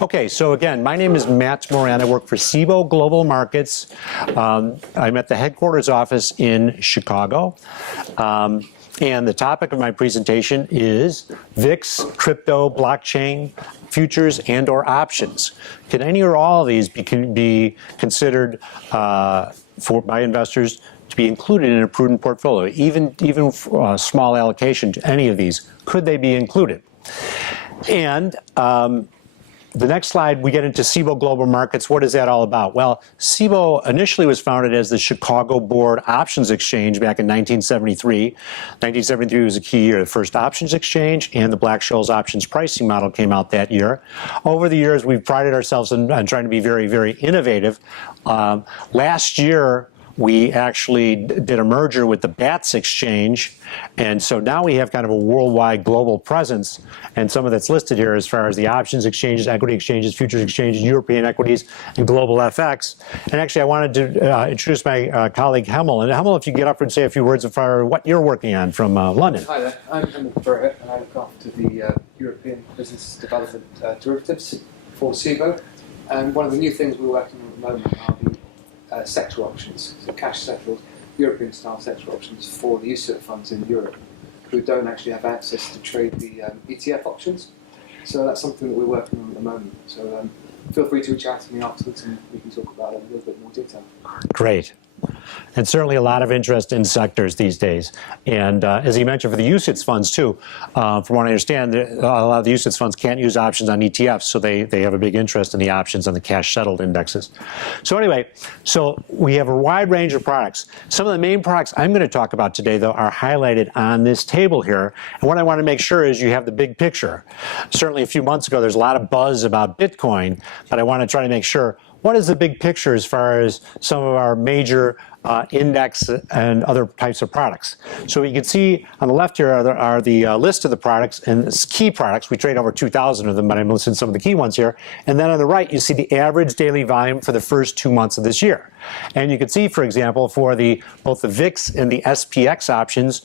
Okay, so again, my name is Matt Moran. I work for Siebel Global Markets. I'm at the headquarters office in Chicago. And the topic of my presentation is VIX, crypto, blockchain, futures, and or options. Can any or all of these be considered by investors to be included in a prudent portfolio? Even small allocation to any of these, could they be included? And the next slide, we get into Siebel Global Markets. What is that all about? Well, Siebel initially was founded as the Chicago Board Options Exchange back in 1973. 1973 was a key year. The first options exchange and the Black-Scholes options pricing model came out that year. Over the years, we've prided ourselves on trying to be very, very innovative. Last year, we actually did a merger with the BATS exchange, and so now we have kind of a worldwide global presence, and some of that's listed here as far as the options exchanges, equity exchanges, futures exchanges, European equities, and global FX. And actually, I wanted to introduce my colleague Hemel. And Hemel, if you get up and say a few words of what you're working on from London. Hi there, I'm Hemel Burrett, and I look after the European Business Development Derivatives for Siebel. And one of the new things we're working on at the moment are the sector options, so cash settled European style sector options for the UCITS funds in Europe who don't actually have access to trade the ETF options. So that's something that we're working on at the moment. So feel free to reach out to me afterwards and we can talk about it in a little bit more detail. Great. And certainly a lot of interest in sectors these days. And as you mentioned, for the UCITS funds too, from what I understand, a lot of the UCITS funds can't use options on ETFs, so they have a big interest in the options on the cash settled indexes. So anyway, so we have a wide range of products. Some of the main products I'm going to talk about today, though, are highlighted on this table here. And what I want to make sure is you have the big picture. Certainly a few months ago, there's a lot of buzz about Bitcoin, but I want to try to make sure what is the big picture as far as some of our major index and other types of products. So you can see on the left here are the list of the products and key products. We trade over 2,000 of them, but I'm listing some of the key ones here. And then on the right, you see the average daily volume for the first 2 months of this year. And you can see, for example, for both the VIX and the SPX options,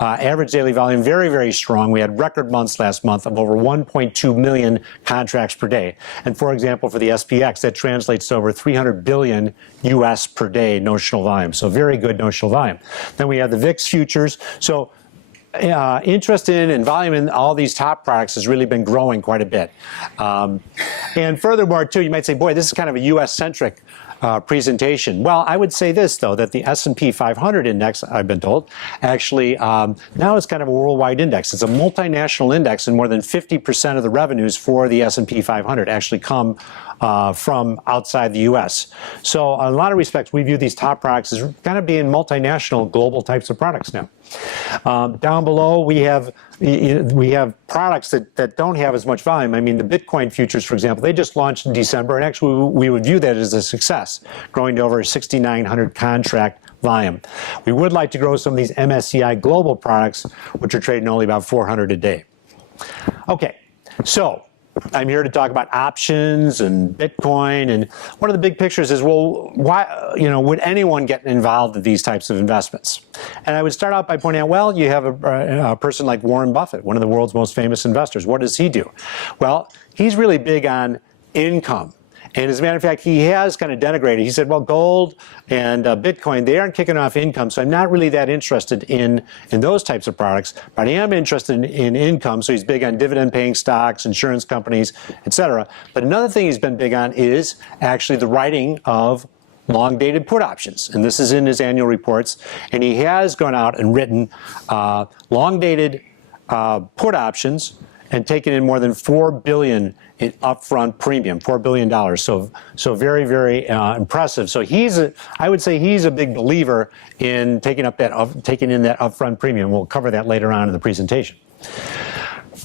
average daily volume very, very strong. We had record months last month of over 1.2 million contracts per day. And for example, for the SPX, that translates to over 300 billion US per day notional volume. So very good notional volume. Then we have the VIX futures. So interest in and volume in all these top products has really been growing quite a bit. And furthermore, too, you might say, boy, this is kind of a US-centric presentation. Well, I would say this, though, that the S&P 500 index, I've been told, actually now is kind of a worldwide index. It's a multinational index, and more than 50% of the revenues for the S&P 500 actually come from outside the U.S. So in a lot of respects, we view these top products as kind of being multinational, global types of products now. Down below, we have products that don't have as much volume. I mean, the Bitcoin futures, for example, they just launched in December, and actually we would view that as a success, growing to over 6,900 contract volume. We would like to grow some of these MSCI global products, which are trading only about 400 a day. Okay, so I'm here to talk about options and Bitcoin, and one of the big pictures is, well, why, would anyone get involved in these types of investments? And I would start out by pointing out, well, you have a person like Warren Buffett, one of the world's most famous investors. What does he do? Well, he's really big on income. And as a matter of fact, he has kind of denigrated. He said, well, gold and Bitcoin, they aren't kicking off income, so I'm not really that interested in those types of products, but I am interested in income, so he's big on dividend-paying stocks, insurance companies, etc. But another thing he's been big on is actually the writing of long-dated put options, and this is in his annual reports, and he has gone out and written long-dated put options and taken in more than $4 billion in upfront premium, $4 billion. So very, very impressive. So I would say he's a big believer in taking in that upfront premium. We'll cover that later on in the presentation.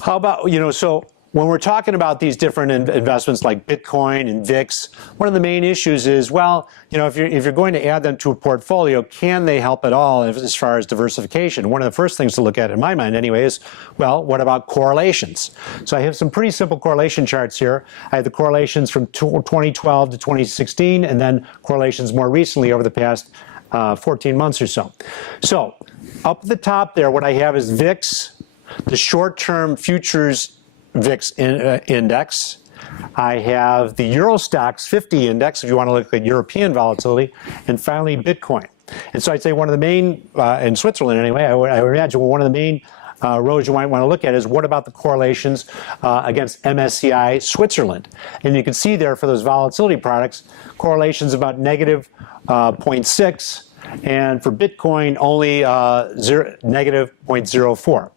How about, so when we're talking about these different investments like Bitcoin and VIX, one of the main issues is, well, if you're going to add them to a portfolio, can they help at all as far as diversification? One of the first things to look at, in my mind anyway, is, well, what about correlations? So I have some pretty simple correlation charts here. I have the correlations from 2012 to 2016, and then correlations more recently over the past 14 months or so. So up at the top there, what I have is VIX, the short-term futures VIX index, I have the Euro Stocks 50 index, if you want to look at European volatility, and finally Bitcoin. And so I'd say one of the main, in Switzerland anyway, I would imagine one of the main rows you might want to look at is what about the correlations against MSCI Switzerland. And you can see there for those volatility products, correlations about negative 0.6, and for Bitcoin only negative 0.04.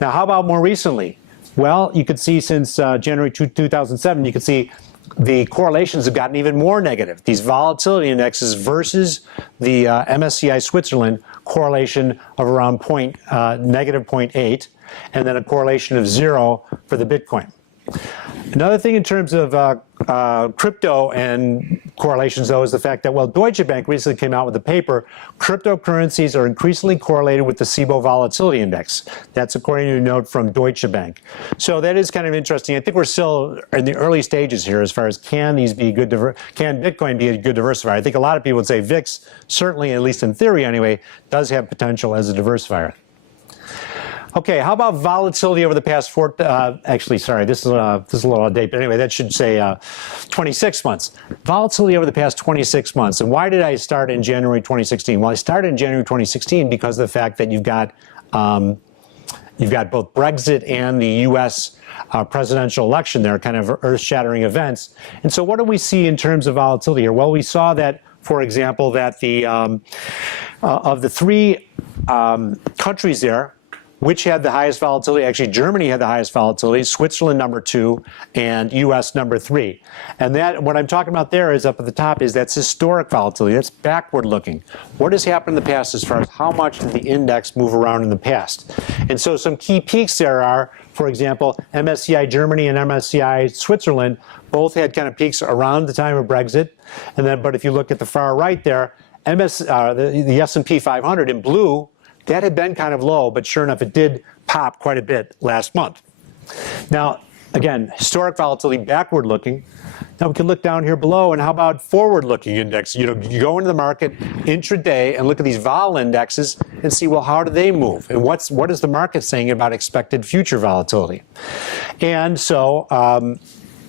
Now, how about more recently? Well, you could see since January 2007, you could see the correlations have gotten even more negative. These volatility indexes versus the MSCI Switzerland correlation of around negative 0.8, and then a correlation of 0 for the Bitcoin. Another thing in terms of crypto and correlations, though, is the fact that, well, Deutsche Bank recently came out with a paper, cryptocurrencies are increasingly correlated with the Siebel Volatility Index. That's according to a note from Deutsche Bank. So that is kind of interesting. I think we're still in the early stages here as far as can Bitcoin be a good diversifier? I think a lot of people would say VIX, certainly, at least in theory anyway, does have potential as a diversifier. Okay, how about volatility over the past actually, sorry, this is a little out of date, but anyway, that should say 26 months. Volatility over the past 26 months. And why did I start in January 2016? Well, I started in January 2016 because of the fact that you've got both Brexit and the U.S. Presidential election there, kind of earth-shattering events. And so what do we see in terms of volatility here? Well, we saw that, for example, that of the three countries there, which had the highest volatility? Actually, Germany had the highest volatility, Switzerland number 2, and U.S. number 3. And that, what I'm talking about there is up at the top is that's historic volatility. That's backward looking. What has happened in the past as far as how much did the index move around in the past? And so some key peaks there are, for example, MSCI Germany and MSCI Switzerland both had kind of peaks around the time of Brexit. And then, but if you look at the far right there, the S&P 500 in blue, that had been kind of low, but sure enough, it did pop quite a bit last month. Now, again, historic volatility, backward looking. Now we can look down here below, and how about forward looking index? You go into the market intraday and look at these vol indexes and see, well, how do they move? And what is the market saying about expected future volatility? And so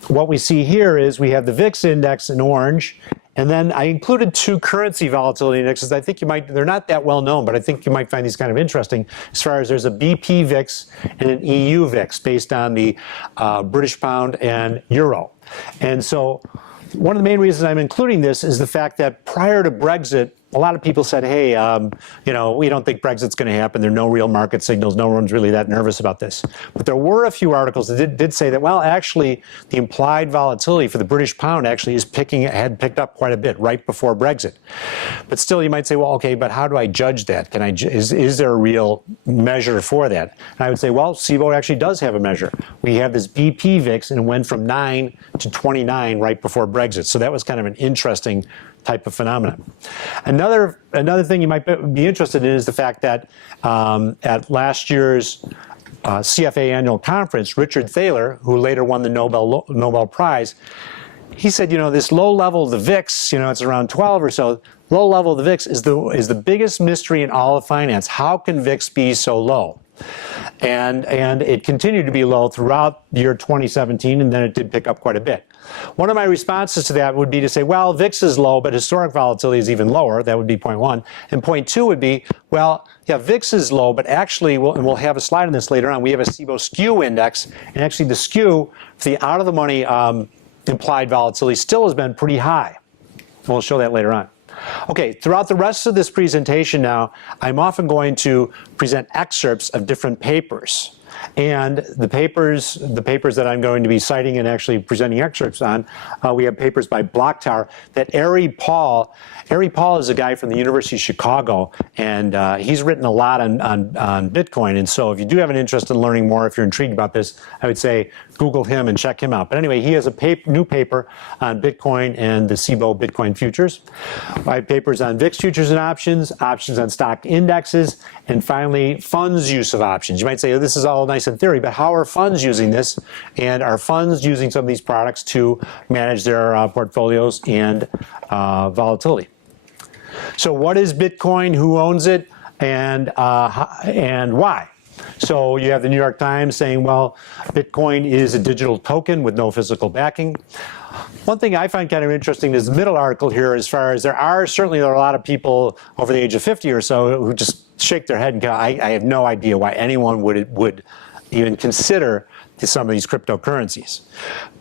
what we see here is we have the VIX index in orange. And then I included 2 currency volatility indexes. I think they're not that well known, but I think you might find these kind of interesting as far as there's a BP VIX and an EU VIX based on the British pound and euro. And so one of the main reasons I'm including this is the fact that prior to Brexit, a lot of people said, hey, we don't think Brexit's going to happen. There are no real market signals. No one's really that nervous about this. But there were a few articles that did say that, well, actually, the implied volatility for the British pound actually had picked up quite a bit right before Brexit. But still, you might say, well, okay, but how do I judge that? Is there a real measure for that? And I would say, well, Siebel actually does have a measure. We have this BP VIX, and it went from 9 to 29 right before Brexit. So that was kind of an interesting type of phenomenon. Another thing you might be interested in is the fact that at last year's CFA annual conference, Richard Thaler, who later won the Nobel Prize, he said, this low level of the VIX, it's around 12 or so, low level of the VIX is the biggest mystery in all of finance. How can VIX be so low? And it continued to be low throughout the year 2017, and then it did pick up quite a bit. One of my responses to that would be to say, well, VIX is low, but historic volatility is even lower. That would be point 1. And point 2 would be, well, yeah, VIX is low, but actually, and we'll have a slide on this later on, we have a Siebel skew index, and actually the skew for the out-of-the-money implied volatility still has been pretty high. And we'll show that later on. Okay, throughout the rest of this presentation now, I'm often going to present excerpts of different papers. And the papers that I'm going to be citing and actually presenting excerpts on, we have papers by Block Tower that Ari Paul is a guy from the University of Chicago, and he's written a lot on Bitcoin. And so if you do have an interest in learning more, if you're intrigued about this, I would say Google him and check him out. But anyway, he has a new paper on Bitcoin and the Siebel Bitcoin futures. I have papers on VIX futures and options on stock indexes, and finally, funds use of options. You might say, oh, this is all nice in theory, but how are funds using this? And are funds using some of these products to manage their portfolios and volatility? So what is Bitcoin? Who owns it? And why? So you have the New York Times saying, well, Bitcoin is a digital token with no physical backing. One thing I find kind of interesting is the middle article here, as far as there are a lot of people over the age of 50 or so who just shake their head and go, I have no idea why anyone would even consider some of these cryptocurrencies.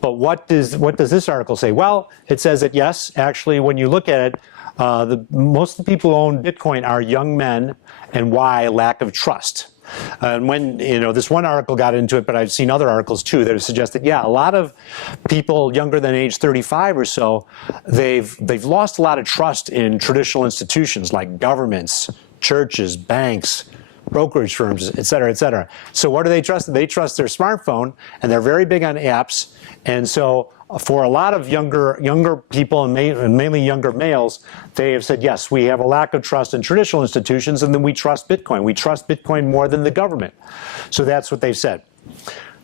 But what does this article say? Well, it says that yes, actually, when you look at it, most of the people who own Bitcoin are young men, and why? Lack of trust. And when, this one article got into it, but I've seen other articles too that have suggested, yeah, a lot of people younger than age 35 or so, they've lost a lot of trust in traditional institutions like governments, churches, banks, brokerage firms, et cetera, et cetera. So what do they trust? They trust their smartphone, and they're very big on apps. And so for a lot of younger people, and mainly younger males, they have said, yes, we have a lack of trust in traditional institutions, and then we trust Bitcoin. We trust Bitcoin more than the government. So that's what they've said.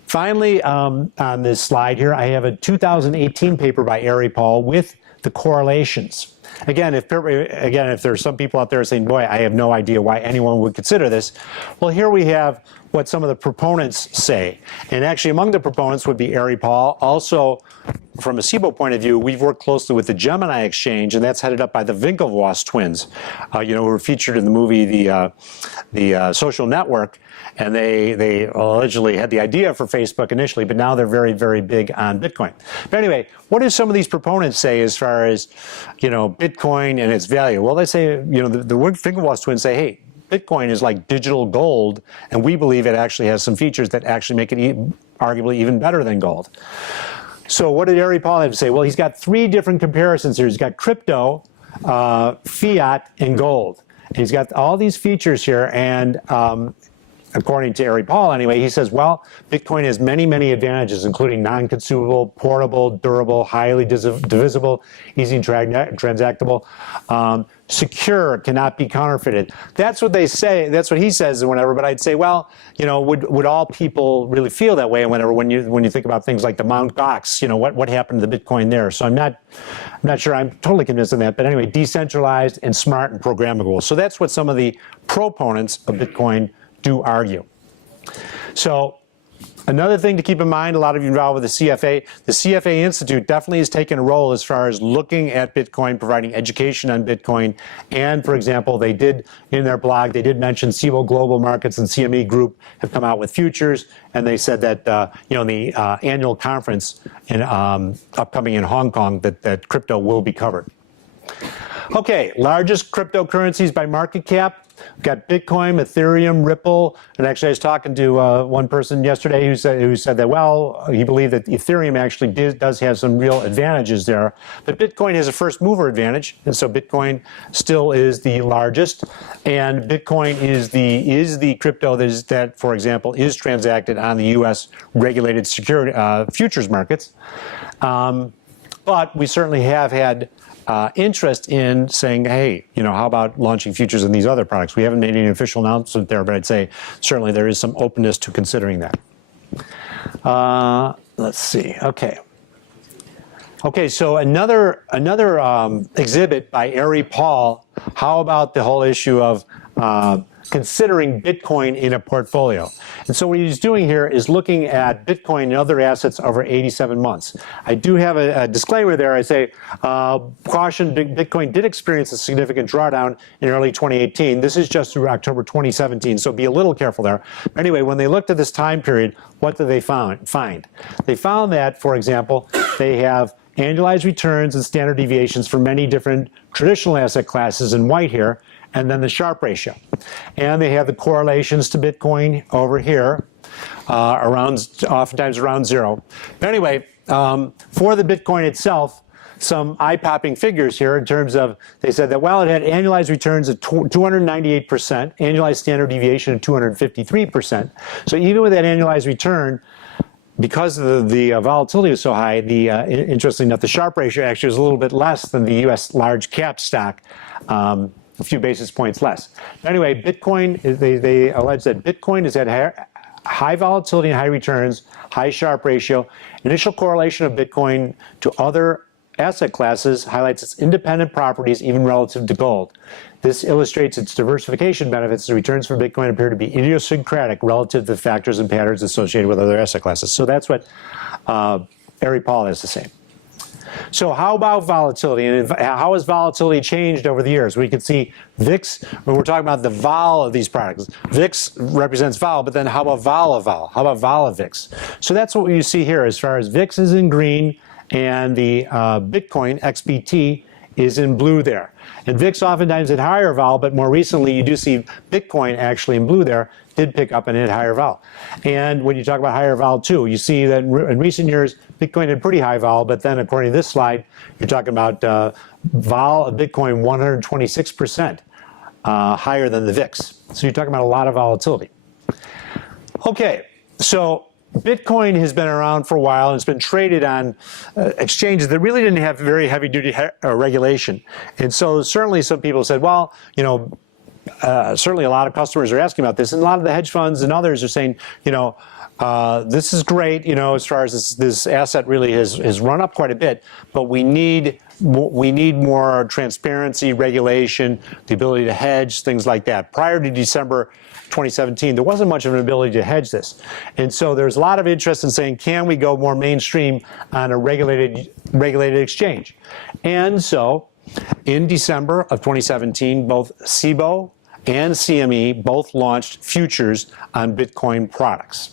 Finally, on this slide here, I have a 2018 paper by Ari Paul with the correlations. Again, if there's some people out there saying, boy, I have no idea why anyone would consider this, well, here we have what some of the proponents say. And actually, among the proponents would be Ari Paul. Also, from a Siebel point of view, we've worked closely with the Gemini Exchange, and that's headed up by the Winklevoss twins, who were featured in the movie The Social Network. And they allegedly had the idea for Facebook initially, but now they're very, very big on Bitcoin. But anyway, what do some of these proponents say as far as, Bitcoin and its value? Well, they say, the Winklevoss twins say, hey, Bitcoin is like digital gold, and we believe it actually has some features that actually make it arguably even better than gold. So what did Ari Paul have to say? Well, he's got three different comparisons here. He's got crypto, fiat, and gold. And he's got all these features here, and according to Ari Paul anyway, he says, well, Bitcoin has many, many advantages, including non-consumable, portable, durable, highly divisible, easy and transactable, secure, cannot be counterfeited. That's what they say. That's what he says and whatever. But I'd say, well, would all people really feel that way? And whenever, when you think about things like the Mt. Gox, what happened to the Bitcoin there? So I'm not sure I'm totally convinced of that. But anyway, decentralized and smart and programmable. So that's what some of the proponents of Bitcoin do argue. So another thing to keep in mind, a lot of you involved with the CFA Institute definitely has taken a role as far as looking at Bitcoin, providing education on Bitcoin. And for example, they did, in their blog, they did mention Siebel Global Markets and CME Group have come out with futures. And they said that, in the annual conference upcoming in Hong Kong, that crypto will be covered. Okay, largest cryptocurrencies by market cap. We've got Bitcoin, Ethereum, Ripple, and actually I was talking to one person yesterday who said that, well, he believed that Ethereum actually does have some real advantages there, but Bitcoin has a first mover advantage, and so Bitcoin still is the largest, and Bitcoin is the crypto that, for example, is transacted on the U.S. regulated futures markets, but we certainly have had interest in saying, hey, how about launching futures in these other products? We haven't made any official announcement there, but I'd say certainly there is some openness to considering that. Let's see. Okay, so another exhibit by Ari Paul. How about the whole issue of considering Bitcoin in a portfolio? And so what he's doing here is looking at Bitcoin and other assets over 87 months. I do have a disclaimer there. I say, caution, Bitcoin did experience a significant drawdown in early 2018. This is just through October 2017, so be a little careful there. Anyway, when they looked at this time period, what did they find? They found that, for example, they have annualized returns and standard deviations for many different traditional asset classes in white here, and then the Sharpe ratio. And they have the correlations to Bitcoin over here, oftentimes around zero. But anyway, for the Bitcoin itself, some eye-popping figures here in terms of, they said that, well, it had annualized returns of 298%, annualized standard deviation of 253%. So even with that annualized return, because the volatility was so high, interestingly enough, the Sharpe ratio actually was a little bit less than the U.S. large cap stock, a few basis points less. Anyway, Bitcoin, they allege that Bitcoin is at high volatility and high returns, high Sharpe ratio, initial correlation of Bitcoin to other asset classes highlights its independent properties even relative to gold. This illustrates its diversification benefits. The returns for Bitcoin appear to be idiosyncratic relative to the factors and patterns associated with other asset classes. So that's what Ari Paul has to say. So how about volatility, and how has volatility changed over the years? We can see VIX, when we're talking about the vol of these products. VIX represents vol, but then how about vol? How about vol of VIX? So that's what you see here as far as VIX is in green and the Bitcoin, XBT, is in blue there. And VIX oftentimes had higher vol, but more recently you do see Bitcoin actually in blue there, did pick up and hit higher vol. And when you talk about higher vol too, you see that in recent years, Bitcoin had pretty high vol, but then according to this slide, you're talking about vol of Bitcoin 126% higher than the VIX. So you're talking about a lot of volatility. Okay, so Bitcoin has been around for a while and it's been traded on exchanges that really didn't have very heavy-duty regulation. And so certainly some people said, well, you know, certainly a lot of customers are asking about this, and a lot of the hedge funds and others are saying, you know, this is great, you know, as far as this asset really has run up quite a bit, but we need more transparency, regulation, the ability to hedge, things like that. Prior to December 2017, there wasn't much of an ability to hedge this. And so there's a lot of interest in saying, can we go more mainstream on a regulated exchange? And so in December of 2017, both Siebel and CME both launched futures on Bitcoin products.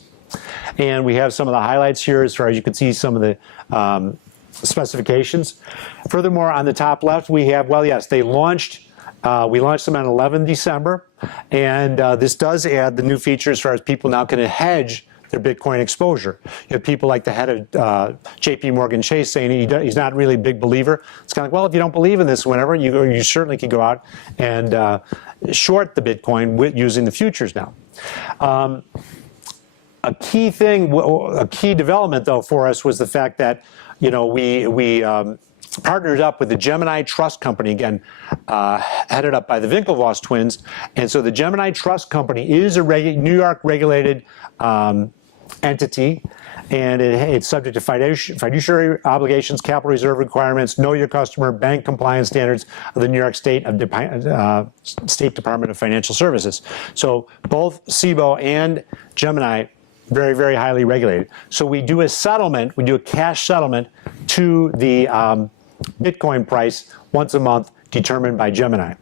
And we have some of the highlights here as far as you can see some of the specifications. Furthermore, on the top left, we have, well, yes, they launched, we launched them on 11 December, and this does add the new feature as far as people now can hedge their Bitcoin exposure. You have people like the head of JP Morgan Chase saying he's not really a big believer. It's kind of like, well, if you don't believe in this, whenever, you certainly can go out and short the Bitcoin using the futures now. A key thing, a key development though for us was the fact that, you know, we partnered up with the Gemini Trust Company, again, headed up by the Winklevoss twins. And so the Gemini Trust Company is a New York regulated entity, and it's subject to fiduciary obligations, capital reserve requirements, know your customer, bank compliance standards of the New York State State Department of Financial Services. So both Siebel and Gemini, very, very highly regulated. So we do a settlement, we do a cash settlement to the Bitcoin price once a month, determined by Gemini.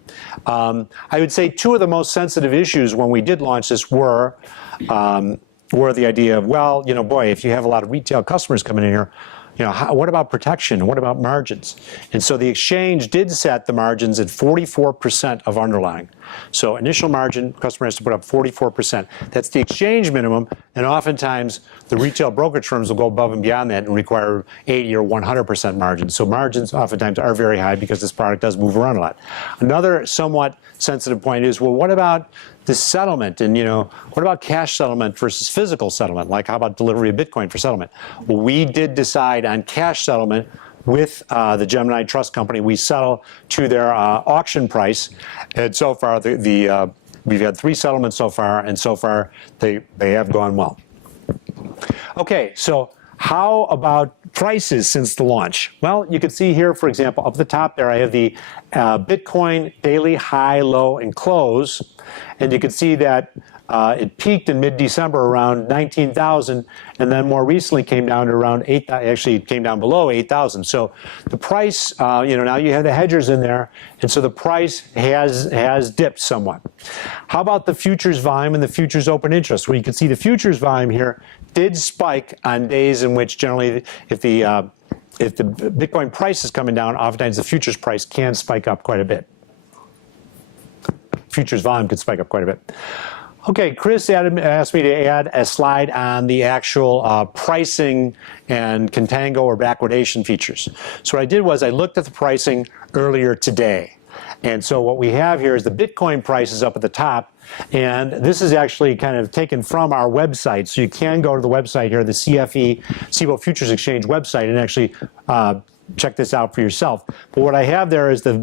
I would say two of the most sensitive issues when we did launch this were the idea of, well, you know, boy, if you have a lot of retail customers coming in here, you know, what about protection? What about margins? And so the exchange did set the margins at 44% of underlying. So initial margin, customer has to put up 44%. That's the exchange minimum, and oftentimes the retail brokerage firms will go above and beyond that and require 80 or 100% margins. So margins oftentimes are very high because this product does move around a lot. Another somewhat sensitive point is, well, what about this settlement? And, you know, what about cash settlement versus physical settlement? Like, how about delivery of Bitcoin for settlement? Well, we did decide on cash settlement with the Gemini Trust Company. We settle to their auction price, and so far we've had 3 settlements so far, and so far they have gone well. Okay, so how about prices since the launch? Well, you can see here, for example, up at the top there, I have the Bitcoin daily high, low, and close, and you can see that it peaked in mid-December around 19,000, and then more recently came down to around 8,000. Actually, it came down below 8,000. So the price, you know, now you have the hedgers in there, and so the price has dipped somewhat. How about the futures volume and the futures open interest? Well, you can see the futures volume here did spike on days in which generally, if the Bitcoin price is coming down, oftentimes the futures price can spike up quite a bit. Futures volume could spike up quite a bit. Okay, Chris asked me to add a slide on the actual pricing and contango or backwardation features. So what I did was I looked at the pricing earlier today. And so what we have here is the Bitcoin price is up at the top, and this is actually kind of taken from our website. So you can go to the website here, the CFE, Siebel Futures Exchange website, and actually check this out for yourself. But what I have there is the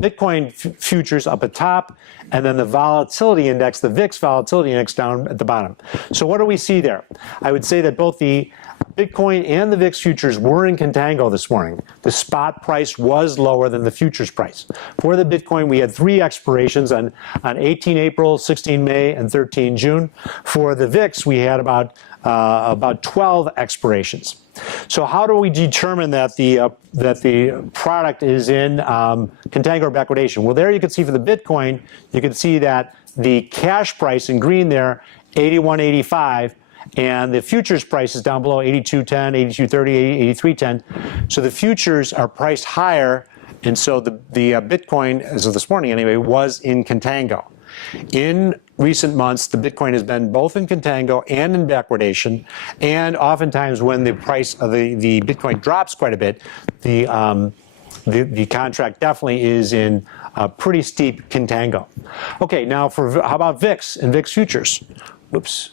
Bitcoin futures up at top, and then the volatility index, the VIX volatility index down at the bottom. So what do we see there? I would say that both the Bitcoin and the VIX futures were in contango this morning. The spot price was lower than the futures price. For the Bitcoin, we had 3 expirations on 18 April, 16 May, and 13 June. For the VIX, we had about 12 expirations. So how do we determine that the product is in contango or backwardation? Well, there you can see for the Bitcoin, you can see that the cash price in green there, 81.85, and the futures price is down below, 82.10, 82.30, 83.10. So the futures are priced higher, and so the Bitcoin, as of this morning anyway, was in contango. In recent months, the Bitcoin has been both in contango and in backwardation, and oftentimes when the price of the Bitcoin drops quite a bit, the contract definitely is in a pretty steep contango. Okay, now how about VIX and VIX futures? Whoops.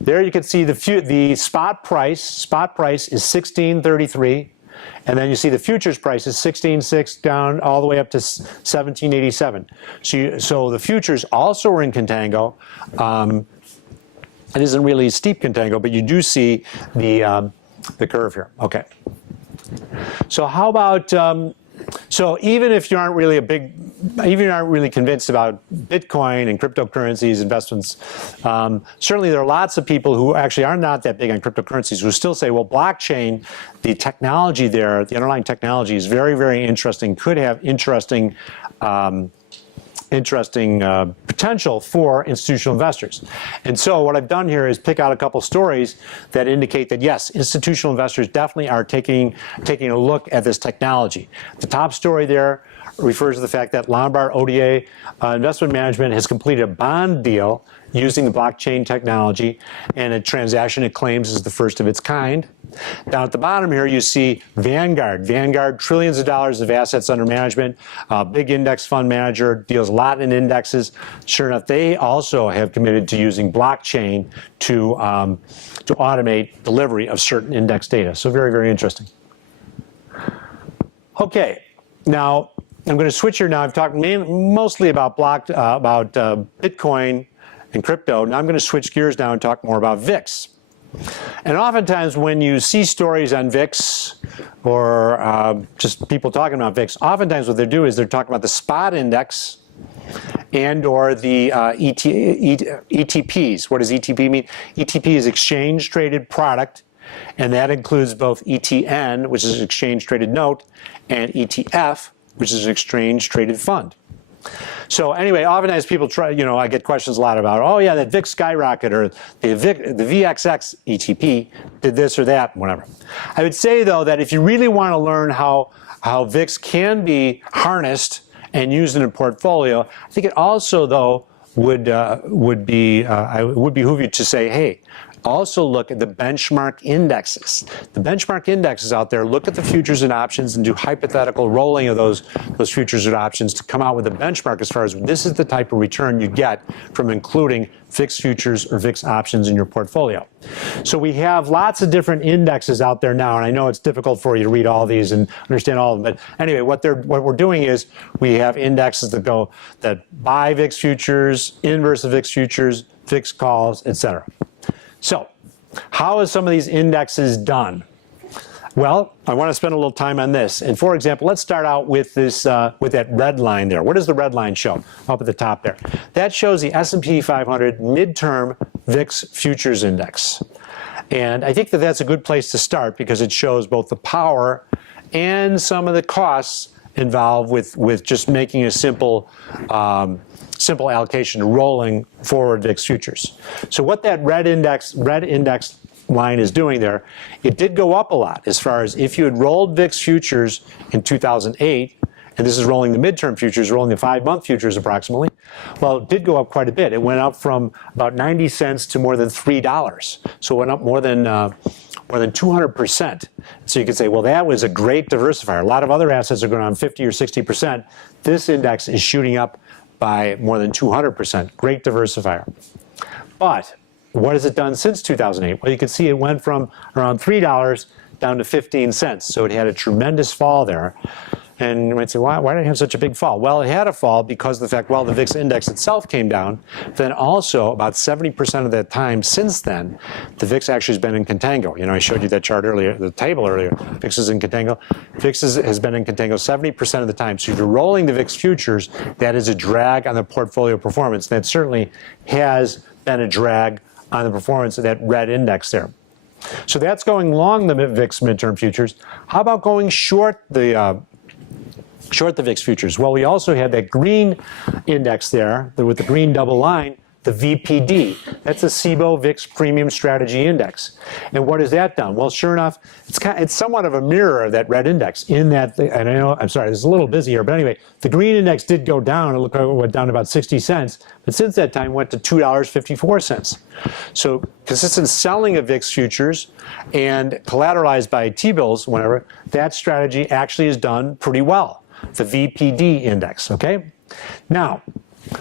There you can see the spot price. Spot price is 16.33. And then you see the futures price is 16.6 down all the way up to 17.87. So the futures also are in contango. It isn't really a steep contango, but you do see the curve here. Okay. So how about so even if you aren't really convinced about Bitcoin and cryptocurrencies investments, certainly there are lots of people who actually are not that big on cryptocurrencies who still say, well, blockchain, the technology there, the underlying technology is very, very interesting, could have interesting potential for institutional investors. And so what I've done here is pick out a couple stories that indicate that yes, institutional investors definitely are taking a look at this technology. The top story there refers to the fact that Lombard Odier Investment Management has completed a bond deal using the blockchain technology, and a transaction it claims is the first of its kind. Down at the bottom here, you see Vanguard. Vanguard, trillions of dollars of assets under management, big index fund manager, deals a lot in indexes. Sure enough, they also have committed to using blockchain to automate delivery of certain index data. So very, very interesting. Okay, now I'm going to switch here now. I've talked mostly about Bitcoin and crypto. Now I'm going to switch gears now and talk more about VIX. And oftentimes when you see stories on VIX or just people talking about VIX, oftentimes what they do is they're talking about the spot index and or the ETPs. What does ETP mean? ETP is exchange traded product, and that includes both ETN, which is an exchange traded note, and ETF, which is an exchange traded fund. So anyway, oftentimes people try, I get questions a lot about, oh yeah, that VIX skyrocket or the VXX ETP did this or that, whatever. I would say though that if you really want to learn how VIX can be harnessed and used in a portfolio, I think it also though would behoove you to say, hey, also look at the benchmark indexes. The benchmark indexes out there, look at the futures and options and do hypothetical rolling of those futures and options to come out with a benchmark as far as this is the type of return you get from including VIX futures or VIX options in your portfolio. So we have lots of different indexes out there now, and I know it's difficult for you to read all these and understand all of them, but anyway, what we're doing is we have indexes that buy VIX futures, inverse of VIX futures, VIX calls, etc. So, how is some of these indexes done? Well, I want to spend a little time on this. And for example, let's start out with this, with that red line there. What does the red line show up at the top there? That shows the S&P 500 midterm VIX futures index. And I think that that's a good place to start because it shows both the power and some of the costs involved with just making a simple allocation to rolling forward VIX futures. So what that red index line is doing there, it did go up a lot as far as if you had rolled VIX futures in 2008, and this is rolling the midterm futures, rolling the 5-month futures approximately, well, it did go up quite a bit. It went up from about 90 cents to more than $3. So it went up more than 200%. So you could say, well, that was a great diversifier. A lot of other assets are going on 50 or 60%. This index is shooting up by more than 200%. Great diversifier. But what has it done since 2008? Well, you can see it went from around $3 down to 15 cents. So it had a tremendous fall there. And you might say, why did it have such a big fall? Well, it had a fall because of the fact, well, the VIX index itself came down. Then also, about 70% of that time since then, the VIX actually has been in contango. You know, I showed you that chart earlier, the table earlier. VIX is in contango. VIX has been in contango 70% of the time. So if you're rolling the VIX futures, that is a drag on the portfolio performance. That certainly has been a drag on the performance of that red index there. So that's going long the VIX midterm futures. How about going short the VIX futures? Well, we also had that green index there with the green double line, the VPD. That's a Siebel VIX Premium Strategy Index. And what has that done? Well, sure enough, it's somewhat of a mirror of that red index in that, and I know, I'm sorry, this is a little busy here, but anyway, the green index did go down. It looked like it went down to about 60 cents, but since that time went to $2.54. So consistent selling of VIX futures and collateralized by T-bills, whenever, that strategy actually has done pretty well. The VPD index, okay? Now,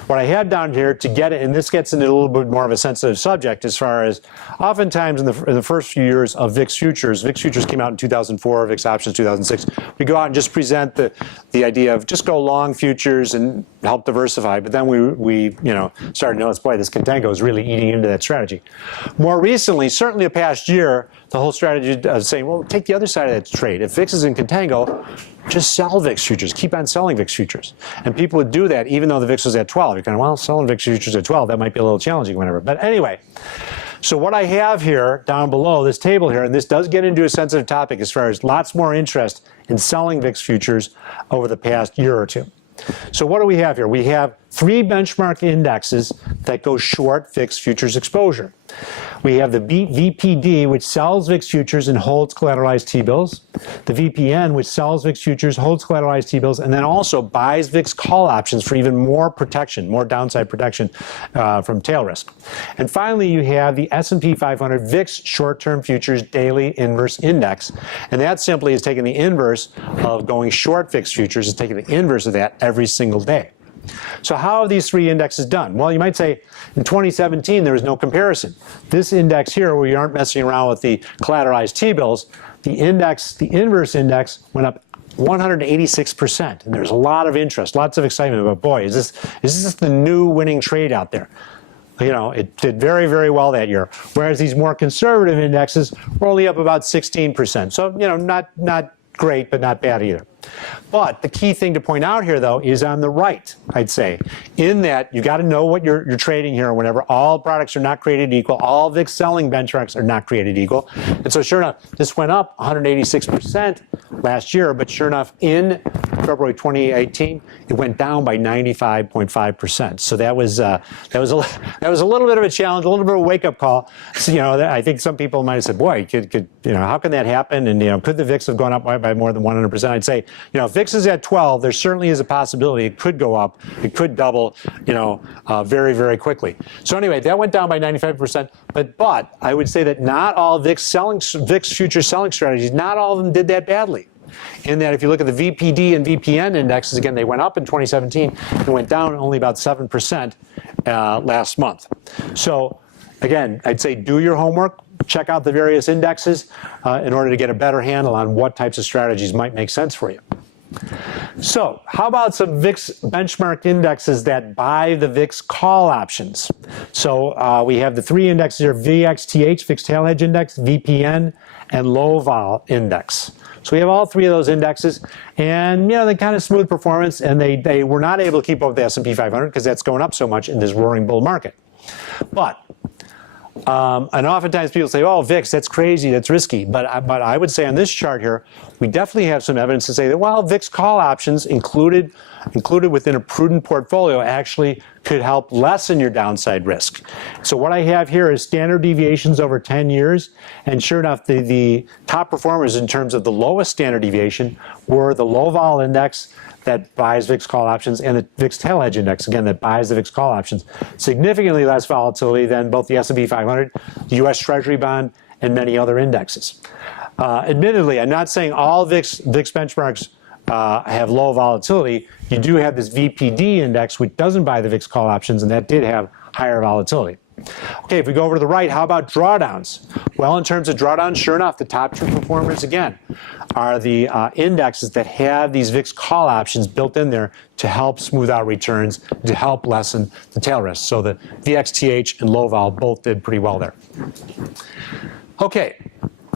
what I have down here to get it, and this gets into a little bit more of a sensitive subject as far as oftentimes in the first few years of VIX futures came out in 2004, VIX options 2006, we go out and just present the idea of just go long futures and help diversify, but then we started to notice, boy, this contango is really eating into that strategy. More recently, certainly the past year, the whole strategy of saying, well, take the other side of that trade. If VIX is in contango, just sell VIX futures. Keep on selling VIX futures. And people would do that even though the VIX was at 12. You're kind of, well, selling VIX futures at 12, that might be a little challenging, whatever. But anyway, so what I have here down below, this table here, and this does get into a sensitive topic as far as lots more interest in selling VIX futures over the past year or two. So what do we have here? We have 3 benchmark indexes that go short VIX futures exposure. We have the VPD, which sells VIX futures and holds collateralized T-bills. The VPN, which sells VIX futures, holds collateralized T-bills, and then also buys VIX call options for even more protection, more downside protection from tail risk. And finally, you have the S&P 500 VIX short-term futures daily inverse index. And that simply is taking the inverse of going short VIX futures, is taking the inverse of that every single day. So how have these 3 indexes done? Well, you might say in 2017 there was no comparison. This index here, where you aren't messing around with the collateralized T-bills, the inverse index went up 186%. And there's a lot of interest, lots of excitement about, boy, is this the new winning trade out there? You know, it did very, very well that year. Whereas these more conservative indexes were only up about 16%. So, you know, not great, but not bad either. But the key thing to point out here, though, is on the right, I'd say, in that you got to know what you're trading here. Whenever all products are not created equal, all VIX selling benchmarks are not created equal. And so sure enough, this went up 186% last year, but sure enough, in February 2018, it went down by 95.5%. So that was a little bit of a challenge, a little bit of a wake-up call. So, you know, I think some people might have said, boy, could you know, how can that happen? And, you know, could the VIX have gone up by more than 100%? I'd say, you know, if VIX is at 12, there certainly is a possibility it could go up, it could double, you know, very, very quickly. So anyway, that went down by 95%. But I would say that not all VIX future selling strategies, not all of them did that badly. In that if you look at the VPD and VPN indexes, again, they went up in 2017 and went down only about 7% last month. So again, I'd say do your homework. Check out the various indexes in order to get a better handle on what types of strategies might make sense for you. So how about some VIX benchmark indexes that buy the VIX call options? So we have the 3 indexes here, VXTH, VIX Tail Hedge Index, VPN, and Low Vol Index. So we have all 3 of those indexes, and you know, they kind of smooth performance, and they were not able to keep up with the S&P 500 because that's going up so much in this roaring bull market. But and oftentimes people say, oh, VIX, that's crazy, that's risky. But I would say on this chart here, we definitely have some evidence to say that, well, VIX call options included within a prudent portfolio actually could help lessen your downside risk. So what I have here is standard deviations over 10 years. And sure enough, the top performers in terms of the lowest standard deviation were the low vol index that buys VIX call options and the VIX tail hedge index, again, that buys the VIX call options. Significantly less volatility than both the S&P 500, the US Treasury bond, and many other indexes. Admittedly, I'm not saying all VIX benchmarks have low volatility. You do have this VPD index, which doesn't buy the VIX call options, and that did have higher volatility. Okay, if we go over to the right, how about drawdowns? Well, in terms of drawdowns, sure enough, the top two performers, again, are the indexes that have these VIX call options built in there to help smooth out returns, to help lessen the tail risk. So the VXTH and low vol both did pretty well there. Okay.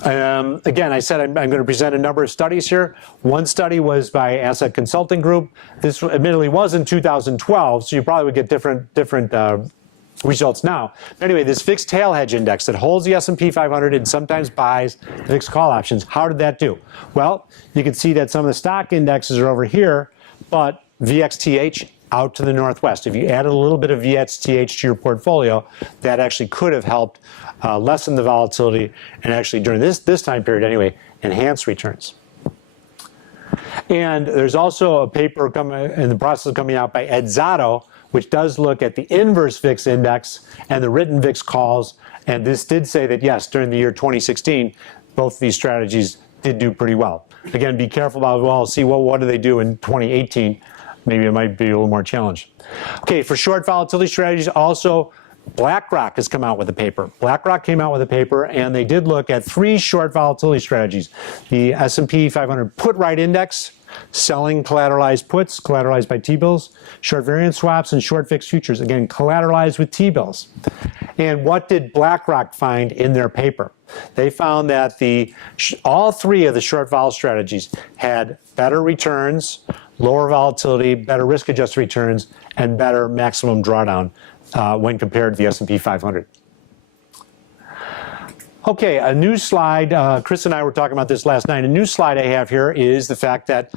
Again, I said I'm going to present a number of studies here. One study was by Asset Consulting Group. This admittedly was in 2012, so you probably would get different results now. But anyway, this VIX tail hedge index that holds the S&P 500 and sometimes buys the VIX call options, how did that do? Well, you can see that some of the stock indexes are over here, but VXTH out to the northwest. If you added a little bit of VXTH to your portfolio, that actually could have helped lessen the volatility and actually during this time period anyway, enhance returns. And there's also a paper in the process of coming out by Ed Zotto, which does look at the inverse VIX index and the written VIX calls. And this did say that, yes, during the year 2016, both of these strategies did do pretty well. Again, be careful about, well, see what do they do in 2018. Maybe it might be a little more challenged. Okay, for short volatility strategies, also BlackRock has come out with a paper. BlackRock came out with a paper, and they did look at 3 short volatility strategies. The S&P 500 put right index, selling collateralized puts, collateralized by T-bills, short variance swaps, and short fixed futures, again, collateralized with T-bills. And what did BlackRock find in their paper? They found that all 3 of the short vol strategies had better returns, lower volatility, better risk-adjusted returns, and better maximum drawdown when compared to the S&P 500. Okay, a new slide. Chris and I were talking about this last night. A new slide I have here is the fact that,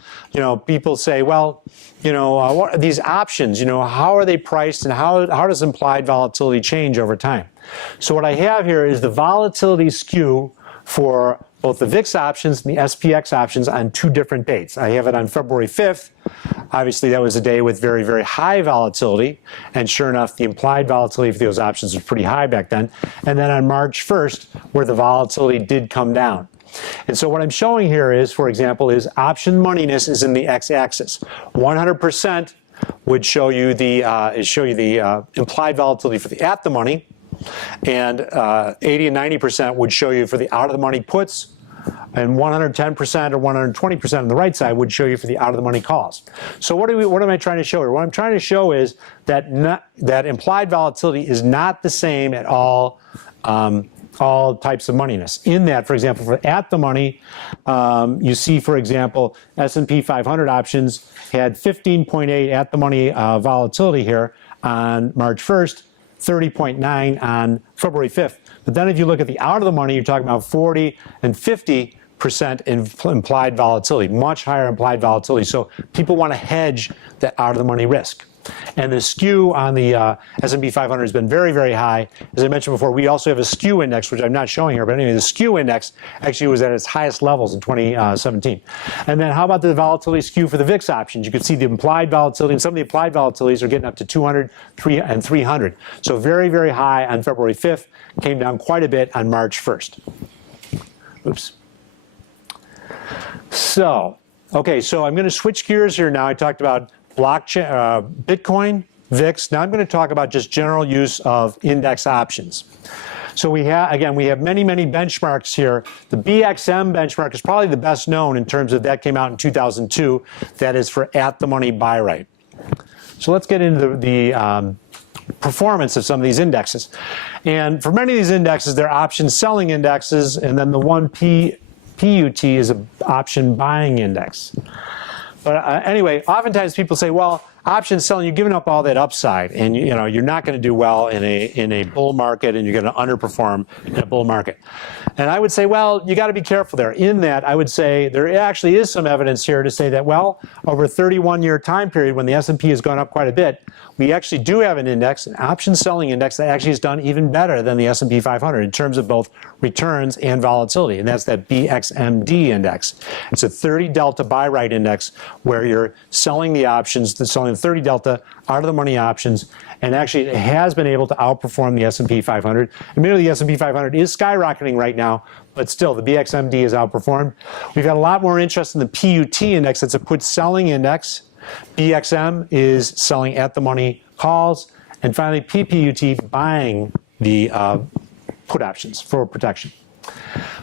people say, well, what are these options, how are they priced and how does implied volatility change over time? So what I have here is the volatility skew for both the VIX options and the SPX options on 2 different dates. I have it on February 5th. Obviously, that was a day with very, very high volatility. And sure enough, the implied volatility for those options was pretty high back then. And then on March 1st, where the volatility did come down. And so what I'm showing here is, for example, is option moneyness is in the x-axis. 100% would show you the implied volatility for the at-the-money. And 80 and 90% would show you for the out-of-the-money puts, and 110% or 120% on the right side would show you for the out-of-the-money calls. So what am I trying to show here? What I'm trying to show is that that implied volatility is not the same at all types of moneyness. In that, for example, for at-the-money, you see, for example, S&P 500 options had 15.8 at-the-money volatility here on March 1st, 30.9 on February 5th. But then if you look at the out of the money, you're talking about 40 and 50% implied volatility, much higher implied volatility. So people want to hedge that out of the money risk. And the skew on the S&P 500 has been very, very high. As I mentioned before, we also have a skew index, which I'm not showing here. But anyway, the skew index actually was at its highest levels in 2017. And then how about the volatility skew for the VIX options? You can see the implied volatility, and some of the implied volatilities are getting up to 200, 300, and 300. So very, very high on February 5th, came down quite a bit on March 1st. Oops. So, okay, so I'm going to switch gears here now. I talked about blockchain, Bitcoin, VIX. Now I'm going to talk about just general use of index options. So we have many, many benchmarks here. The BXM benchmark is probably the best known in terms of that came out in 2002. That is for at-the-money buy right. So let's get into the performance of some of these indexes. And for many of these indexes, they're option selling indexes, and then the one PUT is an option buying index. But anyway, oftentimes people say, well, option selling, you're giving up all that upside, and you're not going to do well in a bull market, and you're going to underperform in a bull market. And I would say, well, you got to be careful there. In that, I would say there actually is some evidence here to say that, well, over a 31-year time period when the S&P has gone up quite a bit, we actually do have an index, an option selling index that actually has done even better than the S&P 500 in terms of both returns and volatility, and that's that BXMD index. It's a 30 delta buy right index where you're selling the options, selling 30 delta out of the money options, and actually it has been able to outperform the S&P 500. Admittedly, the S&P 500 is skyrocketing right now, but still the BXMD has outperformed. We've got a lot more interest in the PUT index. That's a put selling index. BXM is selling at the money calls, and finally PPUT buying the put options for protection.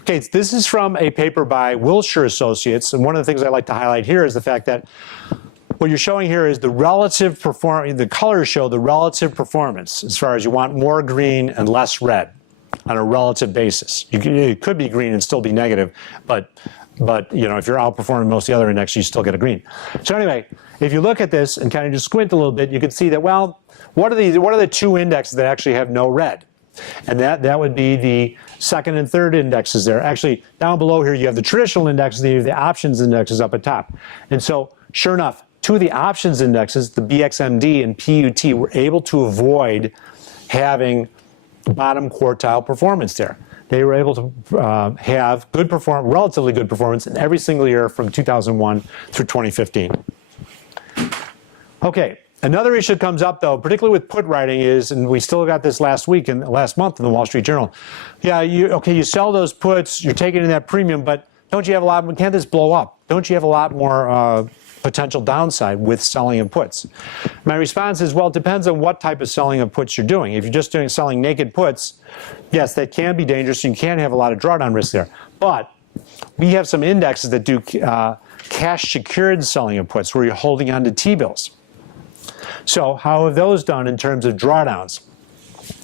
Okay, this is from a paper by Wilshire Associates, and one of the things I like to highlight here is the fact that what you're showing here is the relative performance. The colors show the relative performance as far as you want more green and less red on a relative basis. It could be green and still be negative, but you know, if you're outperforming most of the other indexes, you still get a green. So anyway, if you look at this and kind of just squint a little bit, you can see that, well, what are the two indexes that actually have no red? And that would be the second and third indexes there. Actually, down below here, you have the traditional indexes, you have the options indexes up at top. And so, sure enough, two of the options indexes, the BXMD and PUT, were able to avoid having bottom quartile performance there. They were able to have relatively good performance in every single year from 2001 through 2015. Okay, another issue that comes up though, particularly with put writing is, and we still got this last month in the Wall Street Journal. Yeah, you sell those puts, you're taking in that premium, but don't you have a lot, can't this blow up? Don't you have a lot more potential downside with selling of puts? My response is, well, it depends on what type of selling of puts you're doing. If you're just selling naked puts, yes, that can be dangerous. You can have a lot of drawdown risk there. But we have some indexes that do cash secured selling of puts where you're holding on to T-bills. So how have those done in terms of drawdowns?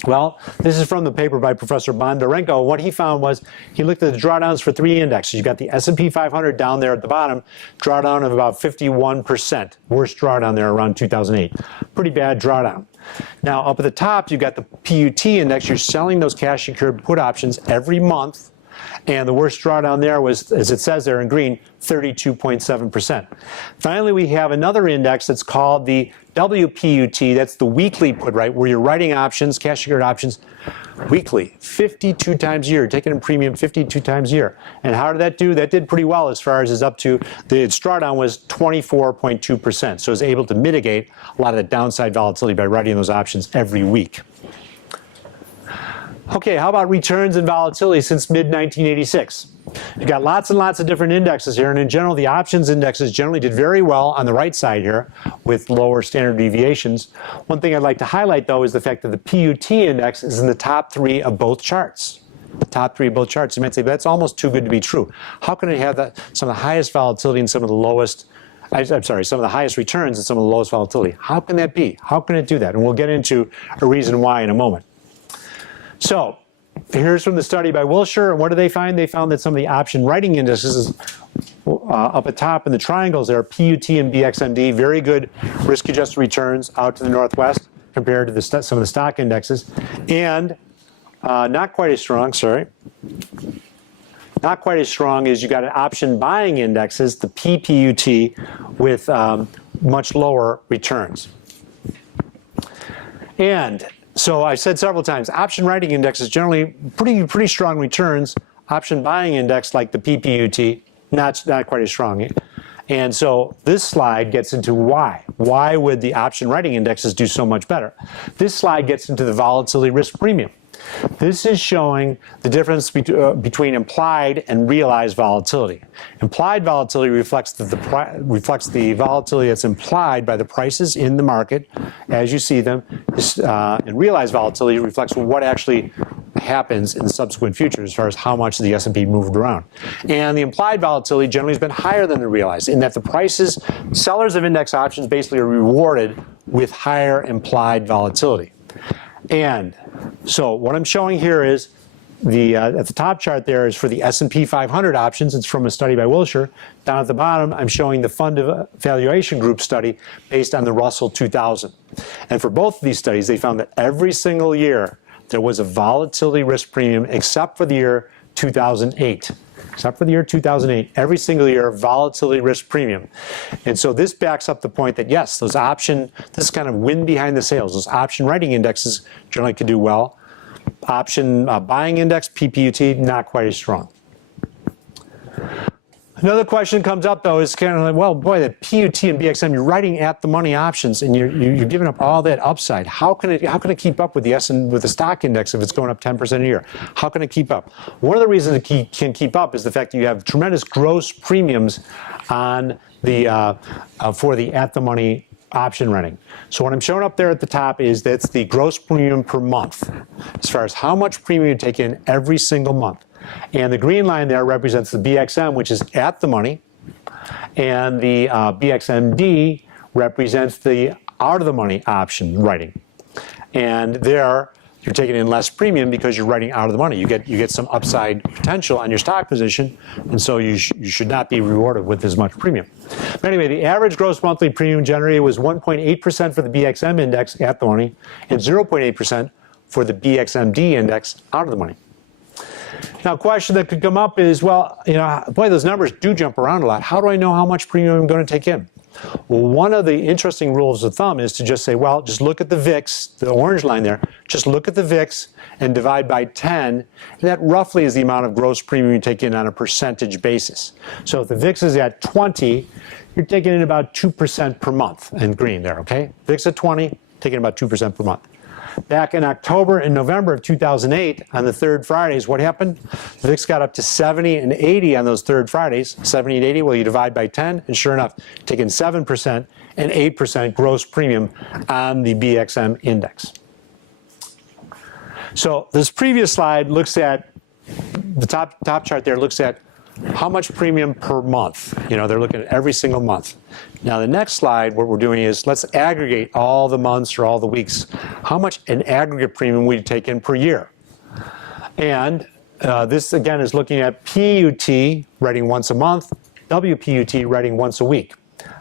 Well, this is from the paper by Professor Bondarenko. What he found was he looked at the drawdowns for three indexes. You've got the S&P 500 down there at the bottom, drawdown of about 51%. Worst drawdown there around 2008. Pretty bad drawdown. Now, up at the top, you've got the PUT index. You're selling those cash secured put options every month. And the worst drawdown there was, as it says there in green, 32.7%. Finally, we have another index that's called the WPUT. That's the weekly put, right, where you're writing options, cash secured options, weekly, 52 times a year, taking in premium 52 times a year. And how did that do? That did pretty well as far as is up to, its drawdown was 24.2%. So it was able to mitigate a lot of the downside volatility by writing those options every week. Okay, how about returns and volatility since mid-1986? You've got lots and lots of different indexes here, and in general, the options indexes generally did very well on the right side here with lower standard deviations. One thing I'd like to highlight, though, is the fact that the PUT index is in the top three of both charts. The top three of both charts. You might say, that's almost too good to be true. How can it have some of the highest volatility and some of the lowest, some of the highest returns and some of the lowest volatility? How can that be? How can it do that? And we'll get into a reason why in a moment. So here's from the study by Wilshire. And what do they find? They found that some of the option writing indexes up at top in the triangles there, PUT and BXMD, very good risk-adjusted returns out to the northwest compared to some of the stock indexes. And not quite as strong, not quite as strong as you got an option buying indexes, the PPUT, with much lower returns. And so I said several times, option writing indexes generally pretty strong returns. Option buying index like the PPUT, not quite as strong. And so this slide gets into why. Why would the option writing indexes do so much better? This slide gets into the volatility risk premium. This is showing the difference between implied and realized volatility. Implied volatility reflects the volatility that's implied by the prices in the market as you see them, and realized volatility reflects what actually happens in the subsequent futures as far as how much the S&P moved around. And the implied volatility generally has been higher than the realized in that the prices, sellers of index options basically are rewarded with higher implied volatility. And so what I'm showing here is at the top chart there is for the S&P 500 options. It's from a study by Wilshire. Down at the bottom, I'm showing the Fund Evaluation Group study based on the Russell 2000. And for both of these studies, they found that every single year there was a volatility risk premium except for the year 2008. Except for the year 2008, every single year, volatility risk premium. And so this backs up the point that, yes, this is kind of wind behind the sails. Those option writing indexes generally can do well. Option buying index, PPUT, not quite as strong. Another question comes up, though, is kind of like, well, boy, the PUT and BXM, you're writing at the money options, and you're giving up all that upside. How can it keep up with the stock index if it's going up 10% a year? How can it keep up? One of the reasons it can keep up is the fact that you have tremendous gross premiums on the for the at the money option writing. So what I'm showing up there at the top is that's the gross premium per month, as far as how much premium you take in every single month. And the green line there represents the BXM, which is at the money, and the BXMD represents the out of the money option writing. And there, you're taking in less premium because you're writing out of the money. You get some upside potential on your stock position, and so you should not be rewarded with as much premium. But anyway, the average gross monthly premium generated was 1.8% for the BXM index at the money, and 0.8% for the BXMD index out of the money. Now, a question that could come up is, well, boy, those numbers do jump around a lot. How do I know how much premium I'm going to take in? Well, one of the interesting rules of thumb is to just say, well, just look at the VIX, the orange line there. Just look at the VIX and divide by 10. And that roughly is the amount of gross premium you take in on a percentage basis. So if the VIX is at 20, you're taking in about 2% per month in green there, okay? VIX at 20, taking about 2% per month. Back in October and November of 2008, on the third Fridays, what happened? The VIX got up to 70 and 80 on those third Fridays. 70 and 80, well, you divide by 10, and sure enough, taking 7% and 8% gross premium on the BXM index. So this previous slide looks at, the top chart there looks at how much premium per month. They're looking at every single month. Now the next slide, what we're doing is let's aggregate all the months or all the weeks. How much an aggregate premium we take in per year? And this again is looking at PUT writing once a month, WPUT writing once a week.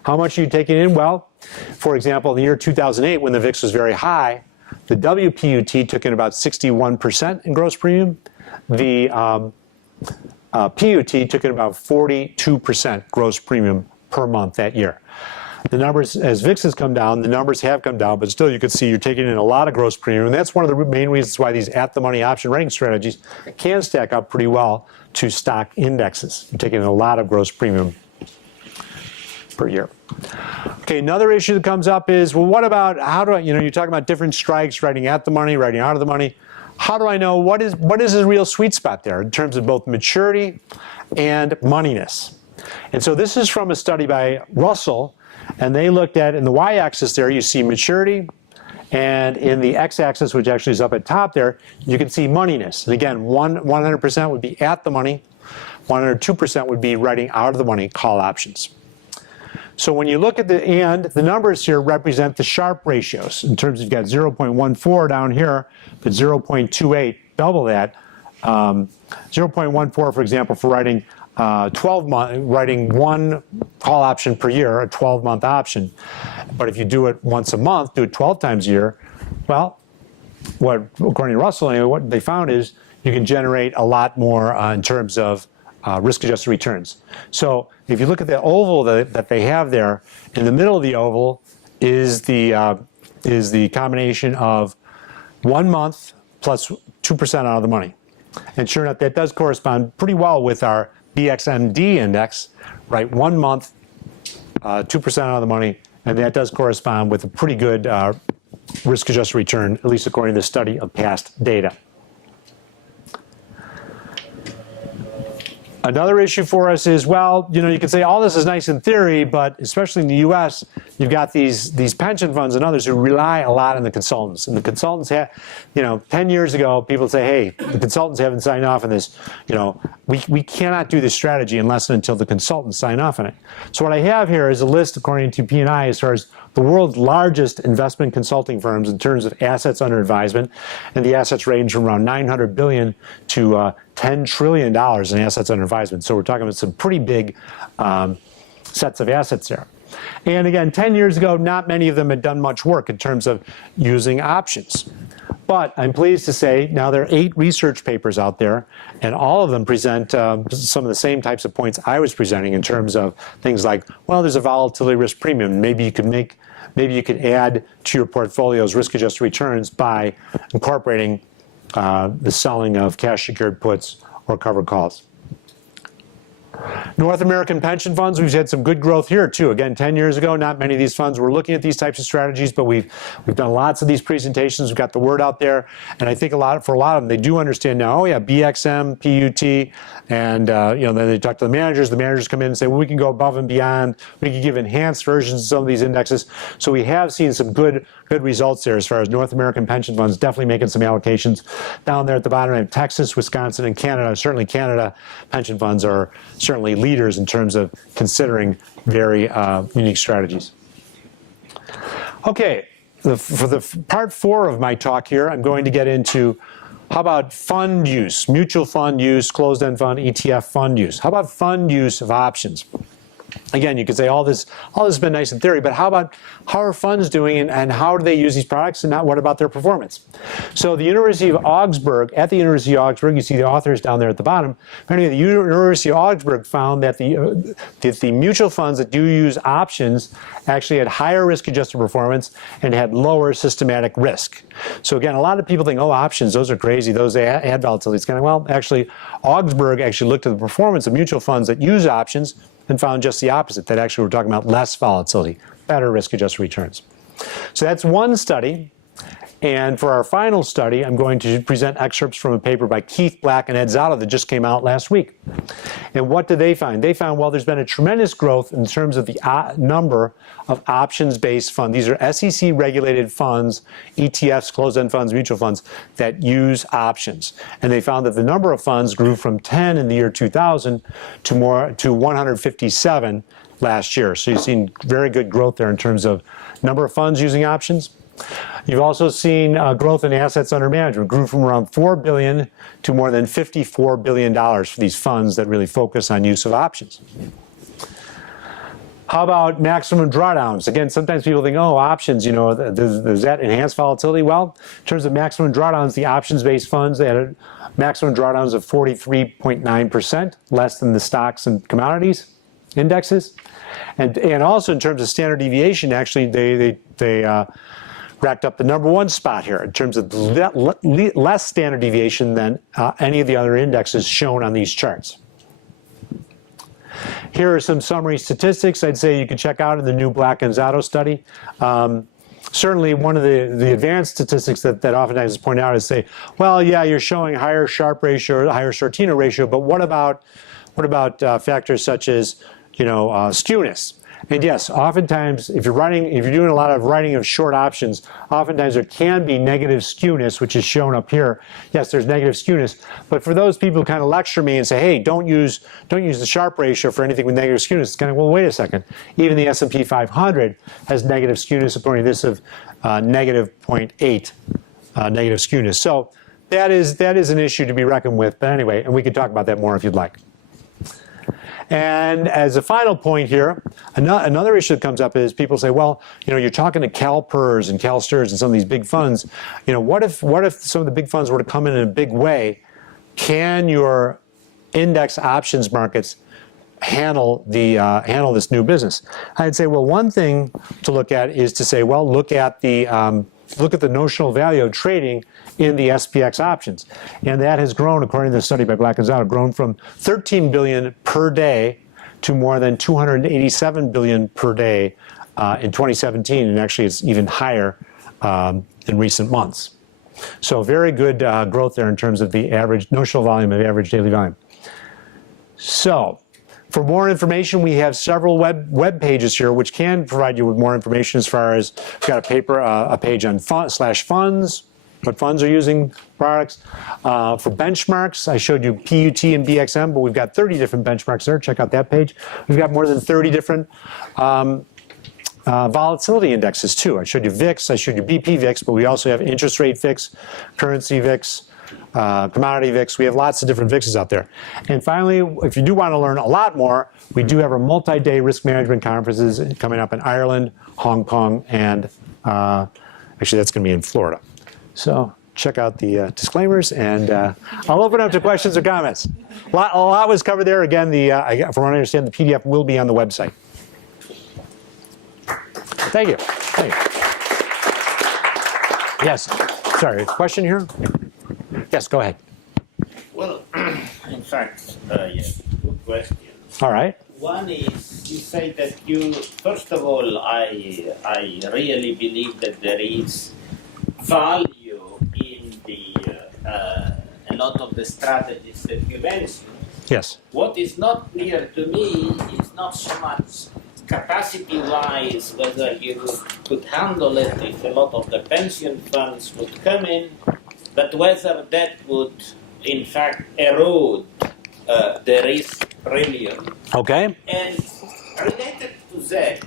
How much are you taking in? Well, for example, in the year 2008, when the VIX was very high, the WPUT took in about 61% in gross premium. The PUT took in about 42% gross premium per month that year. The numbers, as VIX has come down, the numbers have come down, but still you can see you're taking in a lot of gross premium, and that's one of the main reasons why these at-the-money option writing strategies can stack up pretty well to stock indexes. You're taking in a lot of gross premium per year. Okay, another issue that comes up is, well, what about, how do I, you're talking about different strikes, writing at the money, writing out of the money. How do I know what is a real sweet spot there in terms of both maturity and moneyness? And so this is from a study by Russell, and they looked at, in the y-axis there, you see maturity, and in the x-axis, which actually is up at top there, you can see moneyness. And again, 100% would be at the money, 102% would be writing out of the money call options. So when you look at the numbers here represent the Sharpe ratios. In terms of, you've got 0.14 down here, but 0.28, double that. 0.14, for example, for writing 12 month, writing one call option per year, a 12-month option. But if you do it once a month, do it 12 times a year, well, according to Russell, anyway, what they found is you can generate a lot more in terms of risk-adjusted returns. So if you look at the oval that they have there, in the middle of the oval is the combination of 1 month plus 2% out of the money. And sure enough, that does correspond pretty well with our BXMD index, right? 1 month, 2% out of the money, and that does correspond with a pretty good risk-adjusted return, at least according to the study of past data. Another issue for us is, well, you can say all this is nice in theory, but especially in the U.S., you've got these pension funds and others who rely a lot on the consultants. And the consultants have, 10 years ago, people say, hey, the consultants haven't signed off on this. We cannot do this strategy unless and until the consultants sign off on it. So what I have here is a list, according to P&I, as far as the world's largest investment consulting firms in terms of assets under advisement, and the assets range from around $900 billion to $10 trillion in assets under advisement. So we're talking about some pretty big sets of assets there. And again, 10 years ago, not many of them had done much work in terms of using options. But I'm pleased to say now there are 8 research papers out there, and all of them present some of the same types of points I was presenting in terms of things like, well, there's a volatility risk premium. Maybe you could add to your portfolio's risk-adjusted returns by incorporating the selling of cash-secured puts or covered calls. North American pension funds, we've had some good growth here too. Again, 10 years ago, not many of these funds were looking at these types of strategies, but we've done lots of these presentations. We've got the word out there, and I think for a lot of them, they do understand now. Oh yeah, BXM, PUT, and then they talk to the managers. The managers come in and say, well, we can go above and beyond. We can give enhanced versions of some of these indexes. So we have seen some good results there as far as North American pension funds definitely making some allocations. Down there at the bottom, I have Texas, Wisconsin, and Canada. Certainly Canada pension funds are certainly leaders in terms of considering very unique strategies. Okay, for the part 4 of my talk here, I'm going to get into how about fund use, mutual fund use, closed-end fund, ETF fund use. How about fund use of options? Again, you could say all this has been nice in theory, but how are funds doing and how do they use these products and what about their performance? So the University of Augsburg, at the University of Augsburg, you see the authors down there at the bottom. Anyway, the University of Augsburg found that the mutual funds that do use options actually had higher risk-adjusted performance and had lower systematic risk. So again, a lot of people think, oh, options, those are crazy, those add volatility. It's kind of, well, actually, Augsburg actually looked at the performance of mutual funds that use options and found just the opposite, that actually we're talking about less volatility, better risk-adjusted returns. So that's one study. And for our final study, I'm going to present excerpts from a paper by Keith Black and Ed Zotto that just came out last week. And what did they find? They found, well, there's been a tremendous growth in terms of the number of options-based funds. These are SEC-regulated funds, ETFs, closed-end funds, mutual funds, that use options. And they found that the number of funds grew from 10 in the year 2000 to 157 last year. So you've seen very good growth there in terms of number of funds using options. You've also seen growth in assets under management. Grew from around $4 billion to more than $54 billion for these funds that really focus on use of options. How about maximum drawdowns? Again, sometimes people think, oh, options, does that enhance volatility? Well, in terms of maximum drawdowns, the options-based funds, they had maximum drawdowns of 43.9%, less than the stocks and commodities indexes. And also in terms of standard deviation, actually, they racked up the #1 spot here in terms of less standard deviation than any of the other indexes shown on these charts. Here are some summary statistics I'd say you can check out in the new Black and Zotto study. Certainly one of the advanced statistics that oftentimes is pointed out is say, well, yeah, you're showing higher Sharpe ratio, higher Sortino ratio, but what about factors such as skewness? And yes, oftentimes, if you're doing a lot of writing of short options, oftentimes there can be negative skewness, which is shown up here. Yes, there's negative skewness, but for those people who kind of lecture me and say, hey, don't use the Sharpe ratio for anything with negative skewness, it's kind of, well, wait a second. Even the S&P 500 has negative skewness, according to this, of negative 0.8 negative skewness. So that is an issue to be reckoned with. But anyway, and we can talk about that more if you'd like. And as a final point here, another issue that comes up is people say, well, you're talking to CalPERS and CalSTRS and some of these big funds. What if some of the big funds were to come in a big way? Can your index options markets handle this new business? I'd say, well, one thing to look at is to say, well, look at the notional value of trading in the SPX options. And that has grown, according to the study by Black and Zotto, grown from 13 billion per day to more than 287 billion per day in 2017. And actually, it's even higher in recent months. So very good growth there in terms of the average notional volume of average daily volume. So for more information, we have several web pages here which can provide you with more information as far as we've got a page on /funds, what funds are using products. For benchmarks, I showed you PUT and BXM, but we've got 30 different benchmarks there. Check out that page. We've got more than 30 different volatility indexes too. I showed you VIX, I showed you BP VIX, but we also have interest rate VIX, currency VIX, commodity VIX. We have lots of different VIXs out there. And finally, if you do want to learn a lot more, we do have our multi-day risk management conferences coming up in Ireland, Hong Kong, and actually that's going to be in Florida. So check out the disclaimers, and I'll open up to questions or comments. A lot was covered there. Again, from what I understand, the PDF will be on the website. Thank you. Thank you. Yes. Sorry, question here? Yes, go ahead. Well, in fact, yes, good questions. All right. One is you say that you, first of all, I really believe that there is value in the a lot of the strategies that you mentioned. Yes. What is not clear to me is not so much capacity-wise whether you could handle it if a lot of the pension funds would come in, but whether that would in fact erode the risk premium. Okay. And related to that,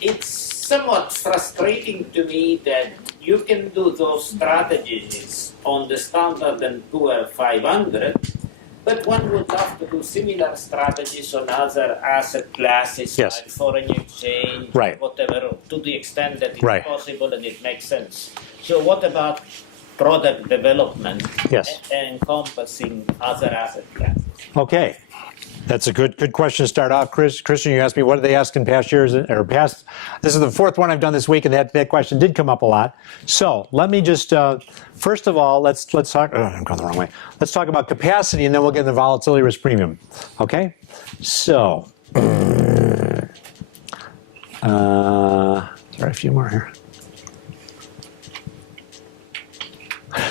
it's somewhat frustrating to me that you can do those strategies on the Standard & Poor's 500, but one would have to do similar strategies on other asset classes, Yes. like foreign exchange, Right. whatever, to the extent that it's Right. possible and it makes sense. So what about product development Yes. encompassing other asset classes? Okay. That's a good question to start off, Chris. Christian, you asked me what did they ask in past years or past. This is the fourth one I've done this week, and that question did come up a lot. So let me just first of all let's talk. I'm going the wrong way. Let's talk about capacity, and then we'll get into volatility risk premium. Okay. So sorry, a few more here.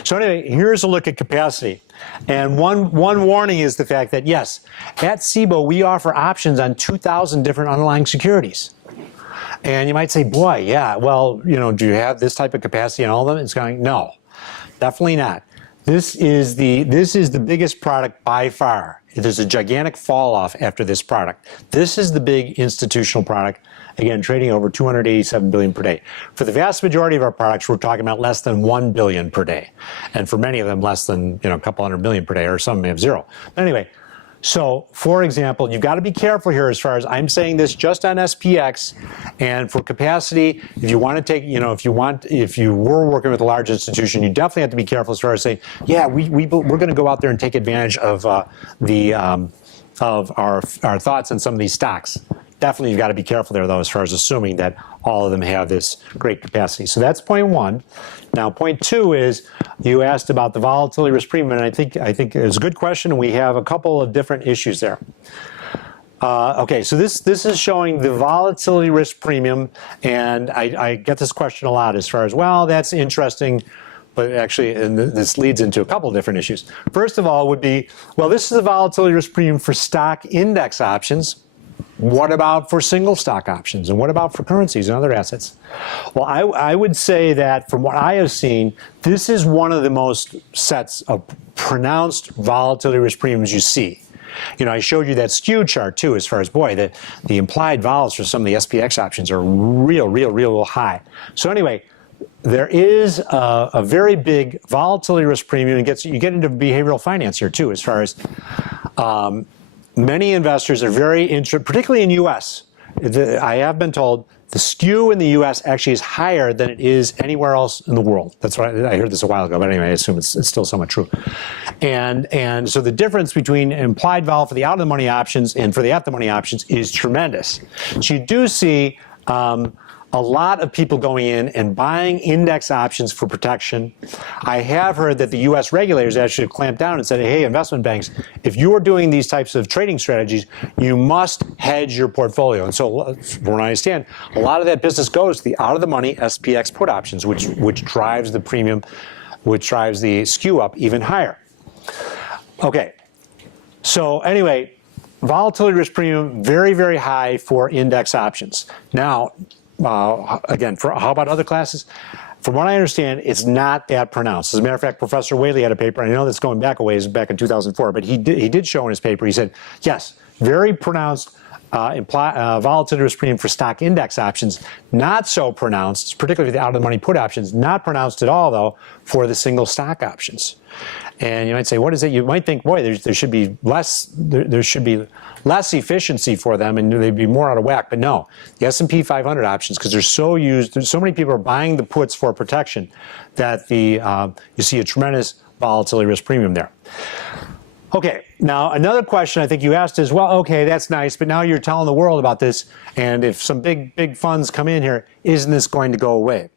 So anyway, here's a look at capacity. And one warning is the fact that, yes, at Siebel, we offer options on 2,000 different underlying securities. And you might say, boy, yeah, well, do you have this type of capacity in all of them? It's going, no, definitely not. This is the biggest product by far. There's a gigantic fall off after this product. This is the big institutional product. Again, trading over 287 billion per day. For the vast majority of our products, we're talking about less than 1 billion per day. And for many of them, less than a couple hundred million per day, or some may have zero. But anyway, so for example, you've got to be careful here as far as I'm saying this just on SPX. And for capacity, if you want to take, if you were working with a large institution, you definitely have to be careful as far as saying, yeah, we're going to go out there and take advantage of our thoughts on some of these stocks. Definitely, you've got to be careful there, though, as far as assuming that all of them have this great capacity. So that's point one. Now, point two is you asked about the volatility risk premium, and I think it's a good question, and we have a couple of different issues there. Okay, so this is showing the volatility risk premium, and I get this question a lot as far as, well, that's interesting, but actually, and this leads into a couple of different issues. First of all would be, well, this is the volatility risk premium for stock index options. What about for single stock options? And what about for currencies and other assets? Well, I would say that from what I have seen, this is one of the most sets of pronounced volatility risk premiums you see. I showed you that skew chart too, as far as, boy, the implied vols for some of the SPX options are real high. So anyway, there is a very big volatility risk premium. You get into behavioral finance here too, as far as many investors are very interested, particularly in U.S. I have been told the skew in the U.S. actually is higher than it is anywhere else in the world. That's what I heard this a while ago, but anyway, I assume it's still somewhat true. And so the difference between implied vol for the out-of-the-money options and for the at-the-money options is tremendous. So you do see a lot of people going in and buying index options for protection. I have heard that the U.S. regulators actually have clamped down and said, hey, investment banks, if you're doing these types of trading strategies, you must hedge your portfolio. And so, from what I understand, a lot of that business goes to the out-of-the-money SPX put options, which drives the premium, which drives the skew up even higher. Okay, so anyway, volatility risk premium, very high for index options. Now, again, how about other classes? From what I understand, it's not that pronounced. As a matter of fact, Professor Whaley had a paper, and I know that's going back a ways, back in 2004, but he did show in his paper, he said, yes, very pronounced volatility risk premium for stock index options, not so pronounced, particularly the out-of-the-money put options, not pronounced at all, though, for the single stock options. And you might say, what is it? You might think, boy, there should be less efficiency for them, and they'd be more out of whack. But no, the S&P 500 options, because they're so used, so many people are buying the puts for protection that you see a tremendous volatility risk premium there. Okay, now another question I think you asked is, well, okay, that's nice, but now you're telling the world about this, and if some big funds come in here, isn't this going to go away?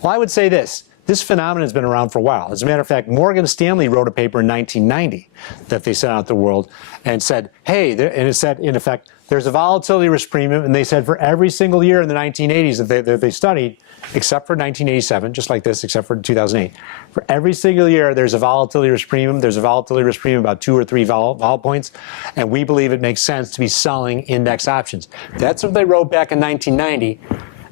Well, I would say this. this phenomenon has been around for a while. As a matter of fact, Morgan Stanley wrote a paper in 1990 that they sent out to the world and said, hey, and it said, in effect, there's a volatility risk premium, and they said for every single year in the 1980s that they studied, except for 1987, just like this, except for 2008, for every single year there's a volatility risk premium. There's a volatility risk premium about 2 or 3 vol points, and we believe it makes sense to be selling index options. That's what they wrote back in 1990,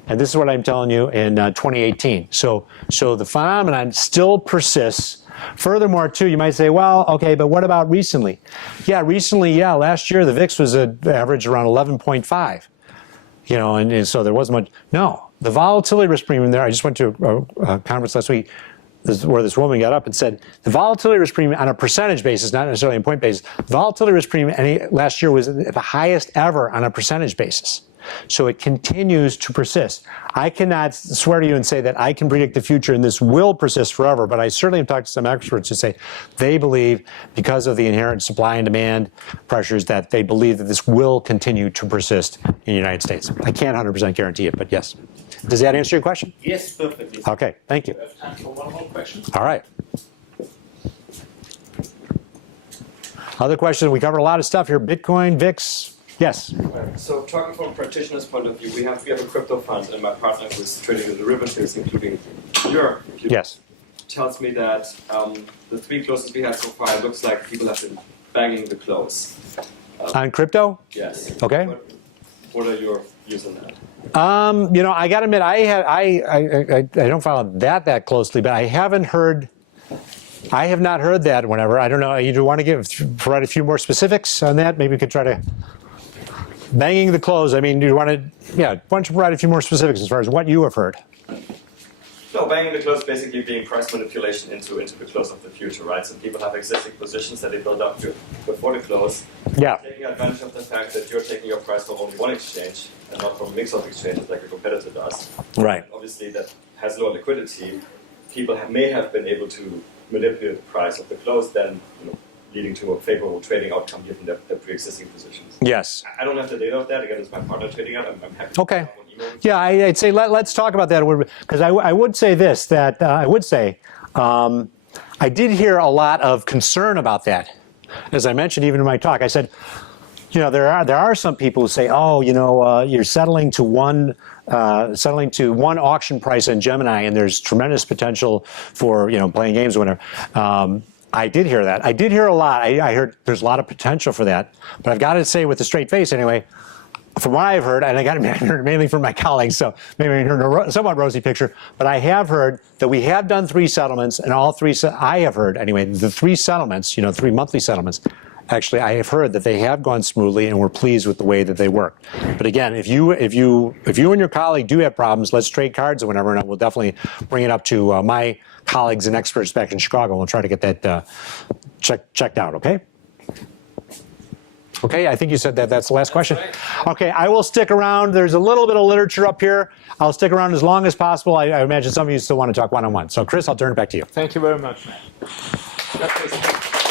and this is what I'm telling you in 2018. So the phenomenon still persists. Furthermore, too, you might say, well, okay, but what about recently? Yeah, last year the VIX was average around 11.5. You know, and so there wasn't much. No, the volatility risk premium there, I just went to a conference last week where this woman got up and said, the volatility risk premium on a percentage basis, not necessarily on a point basis, the volatility risk premium last year was the highest ever on a percentage basis. So it continues to persist. I cannot swear to you and say that I can predict the future and this will persist forever, but I certainly have talked to some experts who say they believe, because of the inherent supply and demand pressures, that they believe that this will continue to persist in the United States. I can't 100% guarantee it, but yes. Does that answer your question? Yes, perfectly. Okay, thank you. We have time for one more question. All right. Other questions? We covered a lot of stuff here. Bitcoin, VIX. Yes. So talking from a practitioner's point of view, we have a crypto fund, and my partner who is trading the derivatives, including Europe, Yes. tells me that the 3 closes we had so far, it looks like people have been banging the close. On crypto? Yes. Okay. What are your views on that? You know, I got to admit, I don't follow that closely, but I have not heard that whenever. I don't know. You do want to provide a few more specifics on that? Maybe we could try to banging the close. I mean, do you want to? Yeah, why don't you provide a few more specifics as far as what you have heard? No, banging the close basically being price manipulation into the close of the future, right? So people have existing positions that they build up to before the close. Yeah. Taking advantage of the fact that you're taking your price from only one exchange and not from a mix of exchanges like a competitor does. Right. And obviously, that has lower liquidity. People may have been able to manipulate the price of the close, then leading to a favorable trading outcome given their pre-existing positions. Yes. I don't have the data of that. Again, it's my partner trading out. I'm happy to Okay. have one email. Yeah, I'd say let's talk about that a little bit, because I would say this, that I would say I did hear a lot of concern about that. As I mentioned even in my talk, I said, you know, there are some people who say, oh, you know, you're settling to one auction price in Gemini, and there's tremendous potential for, you know, playing games or whatever. I did hear that. I did hear a lot. I heard there's a lot of potential for that. But I've got to say, with a straight face anyway, from what I've heard, and I got to heard mainly from my colleagues, so maybe I heard a somewhat rosy picture, but I have heard that we have done 3 settlements, and all 3, I have heard anyway, the 3 settlements, you know, 3 monthly settlements, actually, I have heard that they have gone smoothly, and we're pleased with the way that they work. But again, if you and your colleague do have problems, let's trade cards or whatever, and we'll definitely bring it up to my colleagues and experts back in Chicago, and we'll try to get that checked out. Okay. Okay, I think you said that's the last question. Right. Okay, I will stick around. There's a little bit of literature up here. I'll stick around as long as possible. I imagine some of you still want to talk one-on-one. So, Chris, I'll turn it back to you. Thank you very much. That was